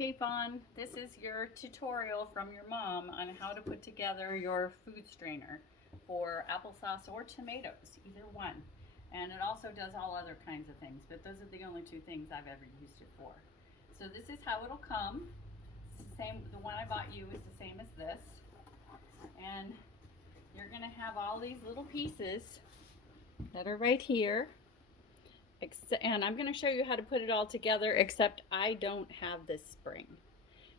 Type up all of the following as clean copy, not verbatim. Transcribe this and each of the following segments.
Okay, Fawn, this is your tutorial from your mom on how to put together your food strainer for applesauce or tomatoes, either one. And it also does all other kinds of things, but those are the only two things I've ever used it for. So this is how it'll come. It's the same, the one I bought you is the same as this. And you're gonna have all these little pieces that are right here. And I'm going to show you how to put it all together, except I don't have this spring.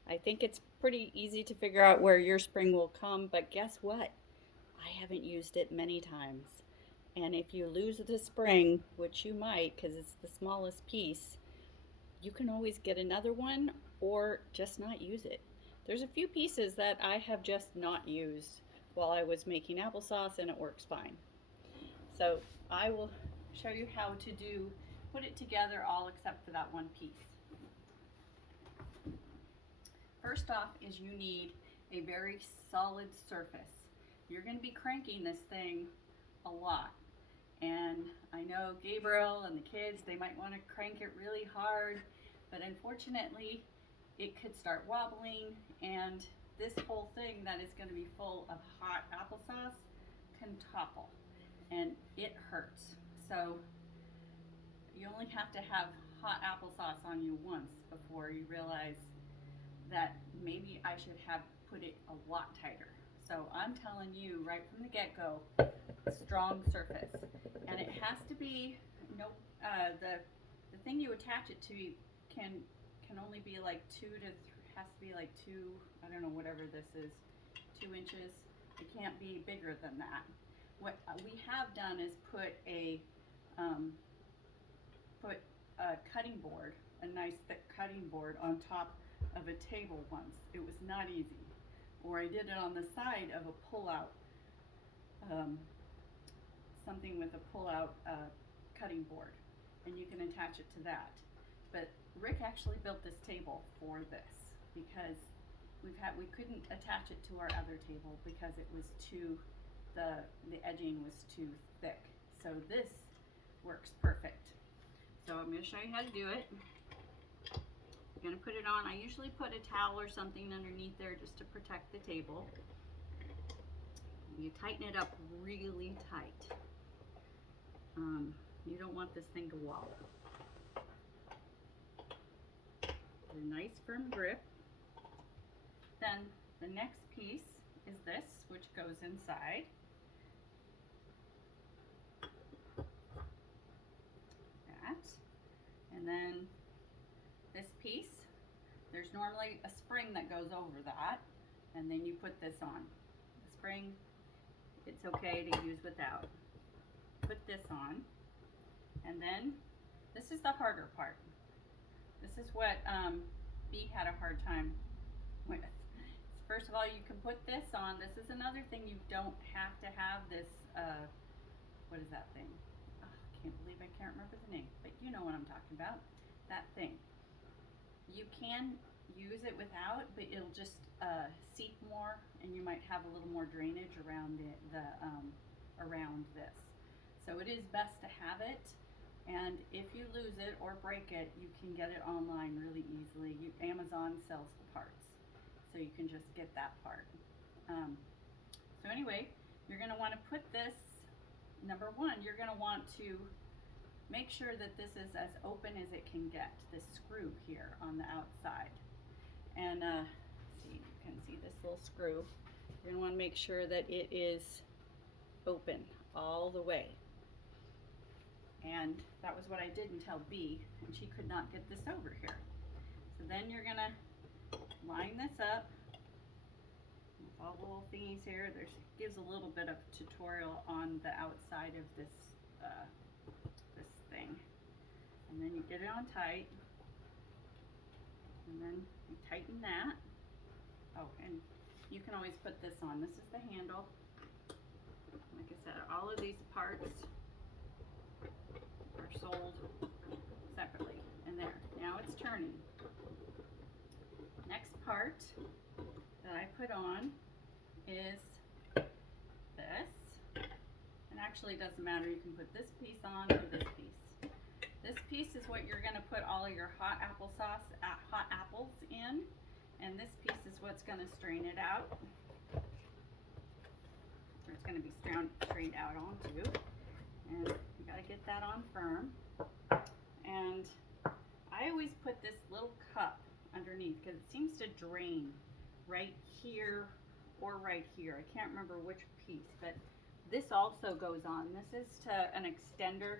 I think it's pretty easy to figure out where your spring will come, but guess what? I haven't used it many times. And if you lose the spring, which you might because it's the smallest piece, you can always get another one or just not use it. There's a few pieces that I have just not used while I was making applesauce and it works fine. So I will show you how to put it together all except for that one piece. First off is you need a very solid surface. You're going to be cranking this thing a lot. And I know Gabriel and the kids, they might want to crank it really hard, but unfortunately it could start wobbling and this whole thing that is going to be full of hot applesauce can topple and it hurts. So you only have to have hot applesauce on you once before you realize that maybe I should have put it a lot tighter. So I'm telling you right from the get-go, strong surface. And it has to be, the thing you attach it to can only be like has to be like 2, I don't know, whatever this is, 2 inches. It can't be bigger than that. What we have done is put a cutting board, a nice thick cutting board on top of a table once. It was not easy. Or I did it on the side of a pull-out, something with a pull-out cutting board, and you can attach it to that. But Rick actually built this table for this because we couldn't attach it to our other table because it was the edging was too thick. So this works perfect. So I'm going to show you how to do it. I'm going to put it on. I usually put a towel or something underneath there just to protect the table. You tighten it up really tight. You don't want this thing to wobble. A nice firm grip. Then the next piece is this, which goes inside. That. And then this piece, there's normally a spring that goes over that, and then you put this on. The spring, it's okay to use without. Put this on, and then this is the harder part. This is what B had a hard time with. First of all, you can put this on. This is another thing, you don't have to have this, what is that thing? Oh, I can't believe I can't remember the name, but you know what I'm talking about. That thing. You can use it without, but it'll just seep more, and you might have a little more drainage around around this. So it is best to have it, and if you lose it or break it, you can get it online really easily. Amazon sells the parts, so you can just get that part. So anyway, you're going to want to put this, number one, you're going to want to make sure that this is as open as it can get, this screw here on the outside. And see, you can see this little screw. You're going to want to make sure that it is open all the way. And that was what I did until B, and she could not get this over here. So then you're going to line this up with all the little thingies here. There's gives a little bit of tutorial on the outside of this this thing, and then you get it on tight, and then you tighten that. Oh, and you can always put this on. This is the handle. Like I said, all of these parts are sold separately. And there, now it's turning. Next part that I put on is this. And actually it doesn't matter, you can put this piece on or this piece. This piece is what you're going to put all of your hot applesauce, hot apples in. And this piece is what's going to strain it out. Or it's going to be strained out onto. And you got to get that on firm. And I always put this little cup underneath because it seems to drain right here or right here. I can't remember which piece, but this also goes on. This is to an extender,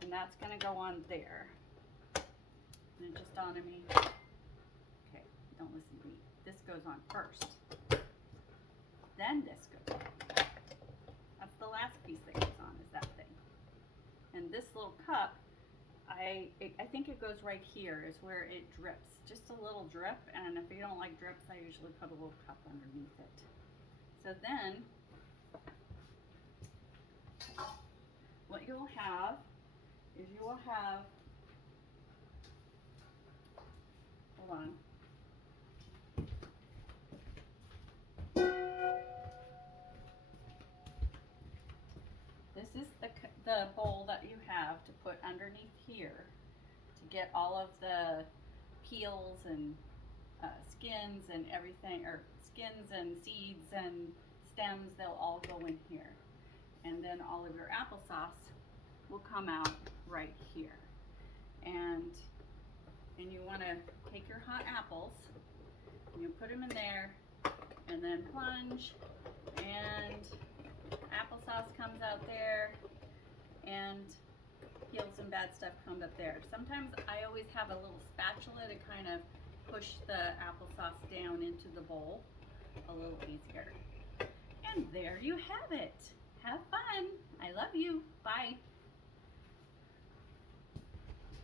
and that's going to go on there. And it just dawned on me. Okay, don't listen to me. This goes on first. Then this goes on. That's the last piece that goes on, is that thing. And this little cup, I think it goes right here is where it drips. Just a little drip, and if you don't like drips, I usually put a little cup underneath it. So then, what you'll have is you will have, hold on. This is the bowl that you have to put underneath here to get all of the peels and skins and everything, or skins and seeds and stems, they'll all go in here. And then all of your applesauce will come out right here. And you want to take your hot apples and you put them in there and then plunge, and applesauce comes out there and peels and bad stuff comes up there. Sometimes I always have a little spatula to kind of push the applesauce down into the bowl a little easier. And there you have it. Have fun. I love you. Bye.